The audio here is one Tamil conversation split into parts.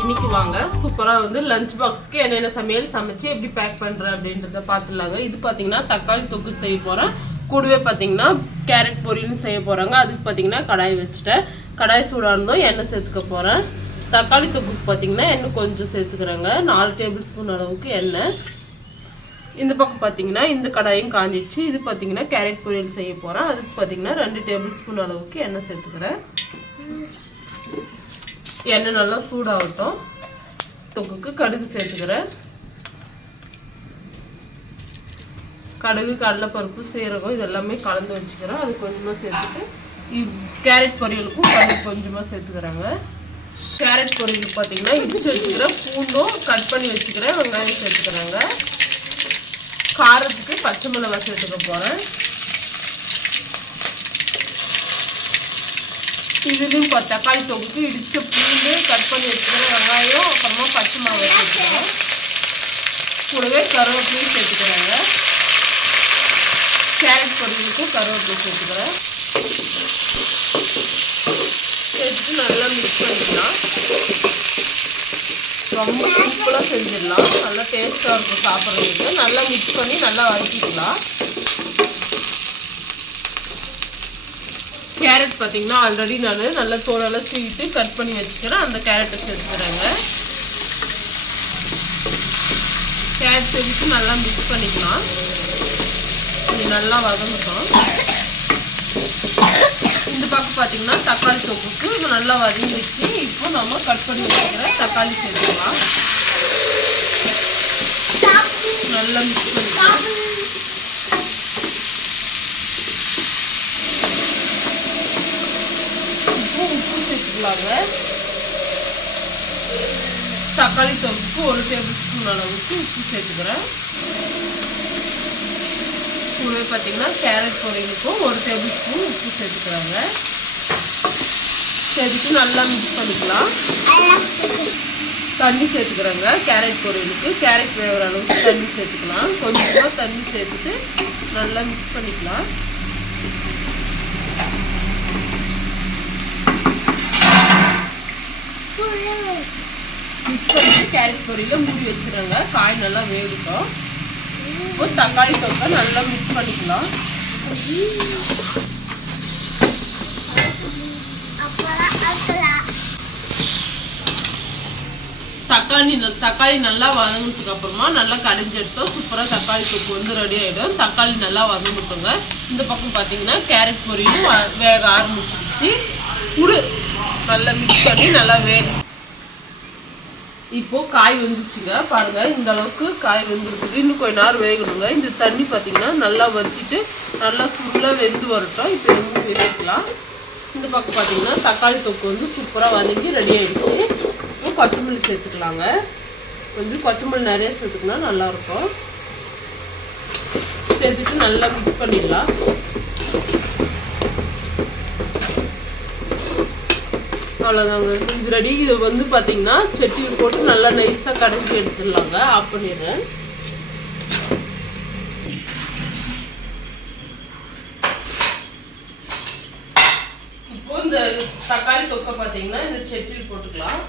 இன்னைக்கு வாங்க சூப்பராக வந்து லஞ்ச் பாக்ஸ்க்கு என்னென்ன சமையல் சமைச்சு எப்படி பேக் பண்ணுறேன் அப்படின்றத பார்த்துலாங்க. இது பார்த்தீங்கன்னா தக்காளி தொக்கு செய்ய போகிறேன். கூடவே பார்த்தீங்கன்னா கேரட் பொரியலும் செய்ய போகிறாங்க. அதுக்கு பார்த்தீங்கன்னா கடாய் வச்சுட்டேன். கடாய் சூடாக இருந்தோம் எண்ணெய் சேர்த்துக்க போகிறேன். தக்காளி தொக்குக்கு பார்த்தீங்கன்னா எண்ணெய் கொஞ்சம் சேர்த்துக்கிறேங்க. 4 டேபிள் ஸ்பூன் அளவுக்கு எண்ணெய். இந்த பக்கம் பார்த்தீங்கன்னா இந்த கடாயும் காஞ்சிச்சு. இது பார்த்தீங்கன்னா கேரட் பொரியல் செய்ய போகிறேன். அதுக்கு பார்த்தீங்கன்னா 2 டேபிள் ஸ்பூன் அளவுக்கு எண்ணெய் சேர்த்துக்கிறேன். எண்ணெய் நல்லா சூடாகட்டும். தொக்குக்கு கடுகு சேர்த்துக்கிறேன். கடுகு, கடலைப்பருப்பு, சீரகம் இதெல்லாமே கலந்து வச்சுக்கிறேன். அது கொஞ்சமாக சேர்த்துட்டு கேரட் பொரியலுக்கும் கடுகு கொஞ்சமாக சேர்த்துக்கிறேங்க. கேரட் பொரியலுக்கு பார்த்தீங்கன்னா இடிச்சு வச்சுக்கிறேன். பூண்டும் கட் பண்ணி வச்சுக்கிறேன். வெங்காயம் சேர்த்துக்கிறேங்க. காரத்துக்கு பச்சை மிளகாய் சேர்த்துக்க போகிறேன். இதுலேயும் தக்காளி தொகுத்து இடிச்ச பூண்டு கட் பண்ணி வச்சுக்கிறேன். வெங்காயம் அப்புறமா பச்சை மிளகாய் சேர்த்துக்கிறேன். கூடவே கருவேப்பிலையும் சேர்த்துக்கிறேங்க. கேரட் பொரியலுக்கும் கருவேப்பிலை சேர்த்துக்கிறேன். சேர்த்துட்டு நல்லா மிக்ஸ் பண்ணிக்கலாம். ரொம்ப சிம்பிளாக செஞ்சிடலாம். நல்லா டேஸ்ட்டாக இருக்கும் சாப்பிட்றதுக்கு. நல்லா மிக்ஸ் பண்ணி நல்லா வதக்கிக்கலாம். கேரட் பார்த்தீங்கன்னா ஆல்ரெடி நான் நல்லா தோலெல்லாம் சீவிட்டு கட் பண்ணி வச்சுக்கிறேன். அந்த கேரட்டை சேர்த்துக்கிறேங்க. கேரட் சேர்த்து நல்லா மிக்ஸ் பண்ணிக்கலாம். இது நல்லா வதங்கட்டும். இந்த பக்கம் பார்த்தீங்கன்னா தக்காளி தொக்குக்கு நல்லா வதங்கிடுச்சு. இப்போ நம்ம கட் பண்ணி வச்சுக்கிற தக்காளி சேர்த்துக்கலாம். நல்லா மிக்ஸ் பண்ணிக்கலாம். இப்போ உப்பு சேர்த்துக்கலாங்க. தக்காளி தொக்குக்கு 1 டேபிள் ஸ்பூன் அளவுக்கு உப்பு சேர்த்துக்கிறேன். கூடவே பார்த்தீங்கன்னா கேரட் பொரியலுக்கும் 1 டேபிள் ஸ்பூன் உப்பு சேர்த்துக்கிறாங்க. சேர்த்துட்டு நல்லா மிக்ஸ் பண்ணிக்கலாம். தண்ணி சேர்த்துக்கிறேங்க. கேரட் பொரியலுக்கு கேரட் வேகிற அளவுக்கு தண்ணி சேர்த்துக்கலாம். கொஞ்சமாக தண்ணி சேர்த்துட்டு நல்லா மிக்ஸ் பண்ணிக்கலாம். மிக்ஸ் பண்ணிட்டு கேரட் பொரியல மூடி வச்சுருங்க. காய் நல்லா வேகட்டும். இப்போ தக்காளி தொக்கை நல்லா மிக்ஸ் பண்ணிக்கலாம். தக்காளி நல்லா வதங்கினதுக்கு அப்புறமா நல்லா கடைஞ்சி எடுத்தோம். சூப்பராக தக்காளி தொக்கு வந்து ரெடி ஆகிடும். தக்காளி நல்லா வதங்கிட்டோங்க. இந்த பக்கம் பார்த்தீங்கன்னா கேரட் பொரியலும் வேக ஆரம்பிச்சிருச்சு. நல்லா மிக்ஸ் பண்ணி நல்லா இப்போ காய் வெந்துச்சுங்க. பாருங்க இந்த அளவுக்கு காய் வெந்துருக்குது. இன்னும் கொஞ்ச நேரம் வேகணுங்க. இந்த தண்ணி பார்த்தீங்கன்னா நல்லா வத்திட்டு நல்லா ஃபுல்லாக வெந்து வரட்டும். இப்போ வந்து வேகலாம். இந்த பக்கம் பார்த்தீங்கன்னா தக்காளி தொக்கு வந்து சூப்பராக வதங்கி ரெடி ஆகிடுச்சு. இப்போ கொத்தமல்லி சேர்த்துக்கலாங்க. கொஞ்சம் கொத்தமல்லி நிறைய சேர்த்துக்கினா நல்லாயிருக்கும். சேர்த்துட்டு நல்லா மிக்ஸ் பண்ணிடலாம். அவ்வளோதாங்க, இது ரெடி. இது வந்து பார்த்தீங்கன்னா சட்டியில் போட்டு நல்லா நைஸாக கடைஞ்சி எடுத்துடலாங்க. ஆஃப் பண்ணிடுறேன். இப்போ இந்த தக்காளி தொக்கை பார்த்தீங்கன்னா இந்த சட்டியில் போட்டுக்கலாம்.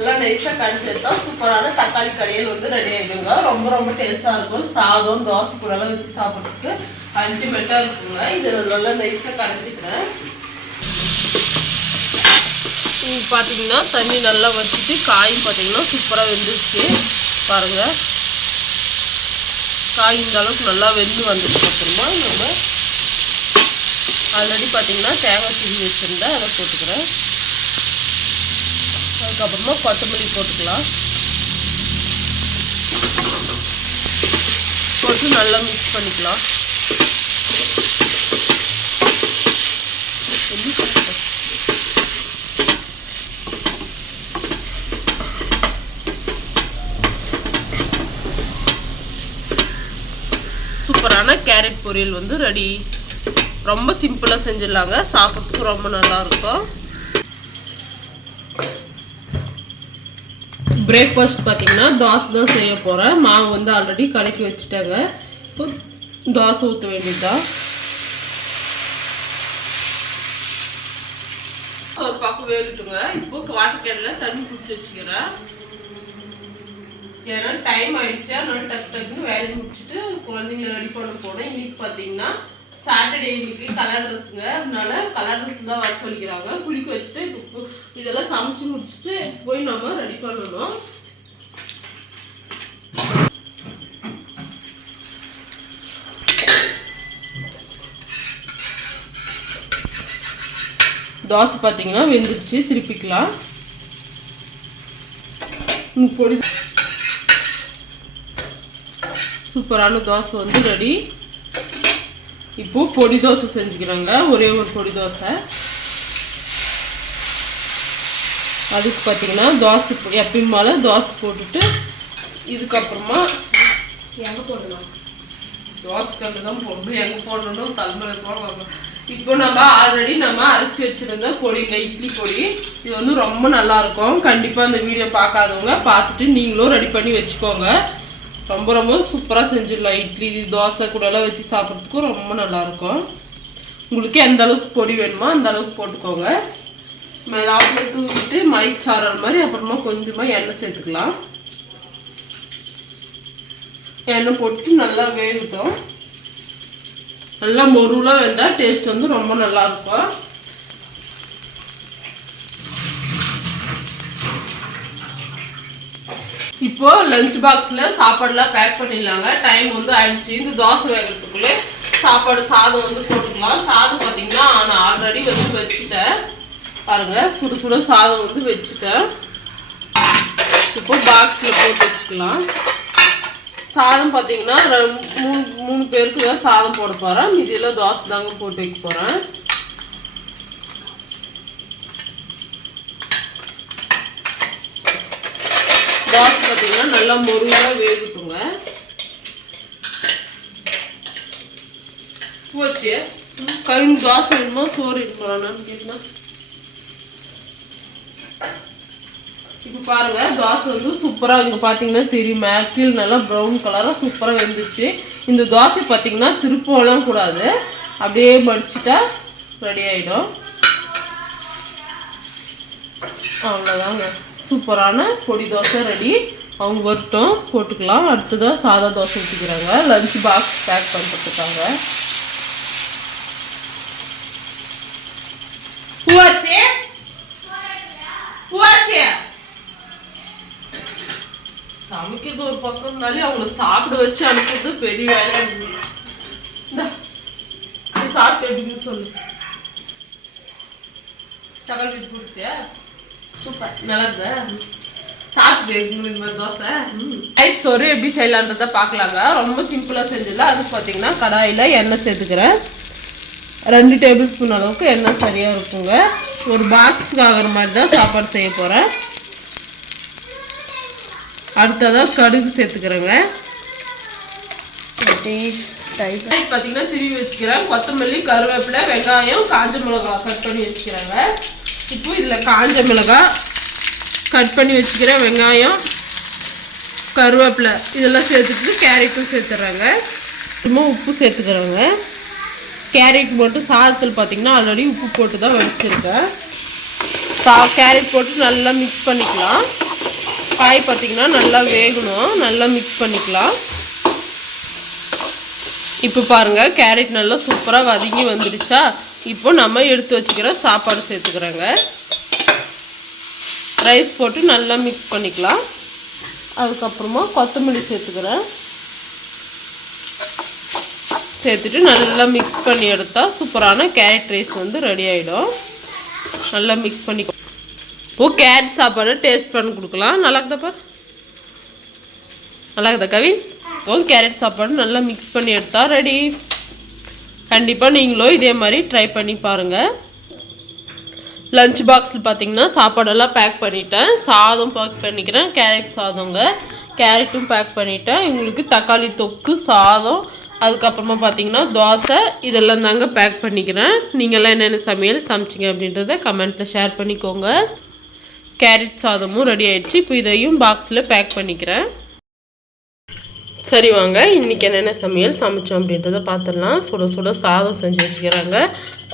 நல்லா நைஸாக கடைஞ்சி எடுத்தால் சூப்பரான தக்காளி கடையில் வந்து ரெடி ஆகிடுங்க. ரொம்ப ரொம்ப டேஸ்ட்டாக இருக்கும். சாதம், தோசை கூடலாம் வச்சு சாப்பிட்றதுக்கு அல்டிமேட்டாக இருக்குங்க. இது நல்லா நைஸாக கடைஞ்சிக்கிறேன். பார்த்தீங்கன்னா தண்ணி நல்லா வச்சுட்டு காயும் பார்த்தீங்கன்னா சூப்பராக வெந்துருச்சு. பாருங்கள், காய் இந்த அளவுக்கு நல்லா வெந்து வந்ததுக்கு அப்புறமா நம்ம ஆல்ரெடி பார்த்தீங்கன்னா தேங்காய் துருவி வச்சுருந்தேன். அதை போட்டுக்கிறேன். அதுக்கப்புறமா கொத்தமல்லி போட்டுக்கலாம். போட்டு நல்லா மிக்ஸ் பண்ணிக்கலாம். சூப்பரான கேரட் பொரியல் வந்து ரெடி. ரொம்ப சிம்பிளாக செஞ்சிடலாங்க. சாப்பிட்றதுக்கு ரொம்ப நல்லாயிருக்கும். பிரேக்ஃபாஸ்ட் பார்த்தீங்கன்னா தோசை தான் செய்ய போகிறேன். மாவு வந்து ஆல்ரெடி கலக்கி வச்சுட்டாங்க. இப்போ தோசை ஊற்ற வேண்டியதுதான். ஒரு பக்கம் வேகட்டுங்க. இப்போ வாட்டர் கேனில் தண்ணி பிடிச்சி வச்சுக்கிறேன். ஏன்னா டைம் ஆயிடுச்சு, அதனால டக்கு டக்குன்னு வேலையை முடிச்சுட்டு குழந்தைங்க ரெடி பண்ண போனேன். இன்னைக்கு பார்த்தீங்கன்னா சாட்டர்டே, இன்னைக்கு கலர் ட்ரெஸ்ஸுங்க. அதனால கலர் ட்ரெஸ் தான் வர சொல்லிக்கிறாங்க. குளிக்க வச்சுட்டு இப்போ இதெல்லாம் சமைச்சு முடிச்சுட்டு போய் நம்ம ரெடி பண்ணணும். தோசை பார்த்தீங்கன்னா வெந்துருச்சு, திருப்பிக்கலாம். பொடி சூப்பரான தோசை வந்து ரெடி. இப்போ பொடி தோசை செஞ்சுக்கிறாங்க. ஒரே ஒரு பொடி தோசை. அதுக்கு பார்த்தீங்கன்னா தோசை எப்பயும் போல தோசை போட்டுட்டு இதுக்கப்புறமா எங்கே போடணும், தோசை கல்லு தான் போடணும். எங்கே போடணும் தலைமையில் போடுவாங்க. இப்போ நம்ம ஆல்ரெடி அரைச்சி வச்சுருந்த பொடிங்க, இட்லி பொடி. இது வந்து ரொம்ப நல்லாயிருக்கும். கண்டிப்பாக இந்த வீடியோ பார்க்காதவங்க பார்த்துட்டு நீங்களும் ரெடி பண்ணி வச்சுக்கோங்க. ரொம்ப ரொம்ப சூப்பராக செஞ்சிடலாம். இட்லி தோசை கூடலாம் வச்சு சாப்பிட்றதுக்கும் ரொம்ப நல்லாயிருக்கும். உங்களுக்கு எந்த அளவுக்கு பொடி வேணுமோ அந்த அளவுக்கு போட்டுக்கோங்க. மேலாப்பில் தூவிட்டு மலைச்சாரல் மாதிரி அப்புறமா கொஞ்சமாக எண்ணெய் சேர்த்துக்கலாம். எண்ணெய் போட்டு நல்லா வேகட்டும். நல்லா மொருளாக வெந்தால் டேஸ்ட் வந்து ரொம்ப நல்லாயிருக்கும். இப்போ லஞ்ச் பாக்ஸில் சாப்பாடுலாம் பேக் பண்ணிடலாங்க. டைம் வந்து ஆயிடுச்சு. இந்த தோசை வேகிறதுக்குள்ளே சாதம் வந்து போட்டுக்கலாம். சாதம் பார்த்தீங்கன்னா நான் ஆல்ரெடி வந்து வச்சுட்டேன். பாருங்கள், சுட சுட சாதம் வந்து வச்சுட்டேன். இப்போ பாக்ஸில் போட்டு வச்சுக்கலாம். சாதம் பார்த்தீங்கன்னா மூணு பேருக்கு தான் சாதம் போட போகிறேன். மீதியெல்லாம் தோசை தாங்க போட்டு வைக்க போகிறேன். தோசை பார்த்தீங்கன்னா நல்லா மொருவாக வேகட்டுங்க. போச்சு கரும்பு தோசை வேணுமா சோறு எடுக்கலான்னு கேட்கலாம். இப்போ பாருங்க, தோசை வந்து சூப்பராக இங்கே பார்த்தீங்கன்னா தெரியுமா, கீழ் நல்லா ப்ரௌன் கலராக சூப்பராக வெந்துச்சு. இந்த தோசை பார்த்தீங்கன்னா திருப்பலாம் கூடாது, அப்படியே மடிச்சுட்டா ரெடி ஆகிடும். அவ்வளோதாங்க, சூப்பரான பொடி தோசை ரெடி. அவங்க வரட்டும் போட்டுக்கலாம். அடுத்ததாக சாதா தோசை ஊற்றிக்கிறாங்க லஞ்ச் பாக்ஸ் பேக் பண்ணுறதுக்காக. சமைக்கிறது ஒரு பக்கம் இருந்தாலே அவங்கள சாப்பிட வச்சு அனுப்புறது பெரிய வேலையா இருந்தது. சாப்பிட்டு எப்படின்னு சொல்லு. தக்காளி பீஸ் போட்டுட்டியா? சூப்பர், நல்லா இருந்த. சாப்பிட்டு இந்த மாதிரி தோசை ரைஸ் சோறு எப்படி செய்யலான்றதை பார்க்கலாங்க. ரொம்ப சிம்பிளாக செஞ்சிடலாம். அது பார்த்தீங்கன்னா கடாயில் எண்ணெய் சேர்த்துக்கிறேன். 2 டேபிள் ஸ்பூன் அளவுக்கு எண்ணெய் சரியாக இருக்குங்க. ஒரு பாக்ஸுக்கு ஆகிற மாதிரி தான் சாப்பாடு செய்ய போகிறேன். அடுத்ததாக கடுகு சேர்த்துக்கிறேங்க. பார்த்தீங்கன்னா திருவி வச்சுக்கிறேன். கொத்தமல்லி, கருவேப்பிலை, வெங்காயம், காஞ்ச மிளகாய் கட் பண்ணி வச்சுக்கிறேங்க. இப்போ இதில் காஞ்ச மிளகாய் கட் பண்ணி வச்சுக்கிறேன், வெங்காயம், கருவேப்பிலை இதெல்லாம் சேர்த்துட்டு கேரட்டும் சேர்த்துட்றாங்க. சும்மா உப்பு சேர்த்துக்கிறேங்க. கேரட் போட்டு சாதத்தில் பார்த்தீங்கன்னா ஆல்ரெடி உப்பு போட்டு தான் வடிச்சிருக்கேன். கேரட் போட்டு நல்லா மிக்ஸ் பண்ணிக்கலாம். காய் பார்த்தீங்கன்னா நல்லா வேகணும், நல்லா மிக்ஸ் பண்ணிக்கலாம். இப்போ பாருங்கள், கேரட் நல்லா சூப்பராக வதங்கி வந்துடுச்சா. இப்போ நம்ம எடுத்து வச்சுக்கிற சாப்பாடு சேர்த்துக்கிறேங்க. ரைஸ் போட்டு நல்லா மிக்ஸ் பண்ணிக்கலாம். அதுக்கப்புறமா கொத்தமல்லி சேர்த்துக்கிறேன். சேர்த்துட்டு நல்லா மிக்ஸ் பண்ணி எடுத்தால் சூப்பரான கேரட் ரைஸ் வந்து ரெடி ஆகிடும். நல்லா மிக்ஸ் பண்ணி கேரட் சாப்பாடு டேஸ்ட் பண்ணி கொடுக்கலாம். நல்லா இருக்குதாப்பா? நல்லா இருக்குதா கவின்? கேரட் சாப்பாடு நல்லா மிக்ஸ் பண்ணி எடுத்தால் ரெடி. கண்டிப்பாக நீங்களும் இதே மாதிரி ட்ரை பண்ணி பாருங்கள். லஞ்ச் பாக்ஸில் பார்த்தீங்கன்னா சாப்பாடெல்லாம் பேக் பண்ணிட்டேன். சாதம் பேக் பண்ணிக்கிறேன். கேரட் சாதங்க, கேரட்டும் பேக் பண்ணிட்டேன். இவங்களுக்கு தக்காளி தொக்கு, சாதம், அதுக்கப்புறமா பார்த்தீங்கன்னா தோசை இதெல்லாம் தாங்க பேக் பண்ணிக்கிறேன். நீங்கள்லாம் என்னென்ன சமையல் சமைச்சிங்க அப்படின்றத கமெண்ட்டில் ஷேர் பண்ணிக்கோங்க. கேரட் சாதமும் ரெடி ஆகிடுச்சு. இப்போ இதையும் பாக்ஸில் பேக் பண்ணிக்கிறேன். சரி வாங்க, இன்றைக்கி என்னென்ன சமையல் சமைச்சோம் அப்படின்றத பார்த்துடலாம். சுட சுட சாதம் செஞ்சு வச்சுக்கிறாங்க.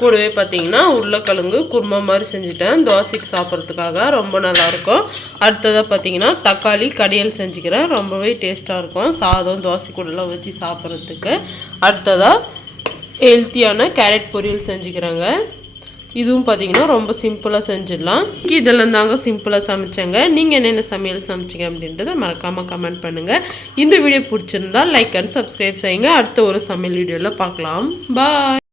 கூடவே பார்த்தீங்கன்னா உருளைக்கிழங்கு குருமா மாதிரி செஞ்சுட்டேன் தோசைக்கு சாப்பிட்றதுக்காக, ரொம்ப நல்லாயிருக்கும். அடுத்ததாக பார்த்தீங்கன்னா தக்காளி கடையல் செஞ்சுக்கிறேன், ரொம்பவே டேஸ்ட்டாக இருக்கும் சாதம் தோசை கூடலாம் வச்சு சாப்பிட்றதுக்கு. அடுத்ததாக ஹெல்த்தியான கேரட் பொரியல் செஞ்சுக்கிறாங்க. இதுவும் பார்த்தீங்கன்னா ரொம்ப சிம்பிளாக செஞ்சிடலாம். இதெல்லாம் தாங்க சிம்பிளாக சமைச்சாங்க. நீங்கள் என்னென்ன சமையல் சமைச்சிங்க அப்படின்றத மறக்காமல் கமெண்ட் பண்ணுங்கள். இந்த வீடியோ பிடிச்சிருந்தா லைக் அண்ட் சப்ஸ்கிரைப் செய்யுங்க. அடுத்த ஒரு சமையல் வீடியோவில் பார்க்கலாம். பாய்.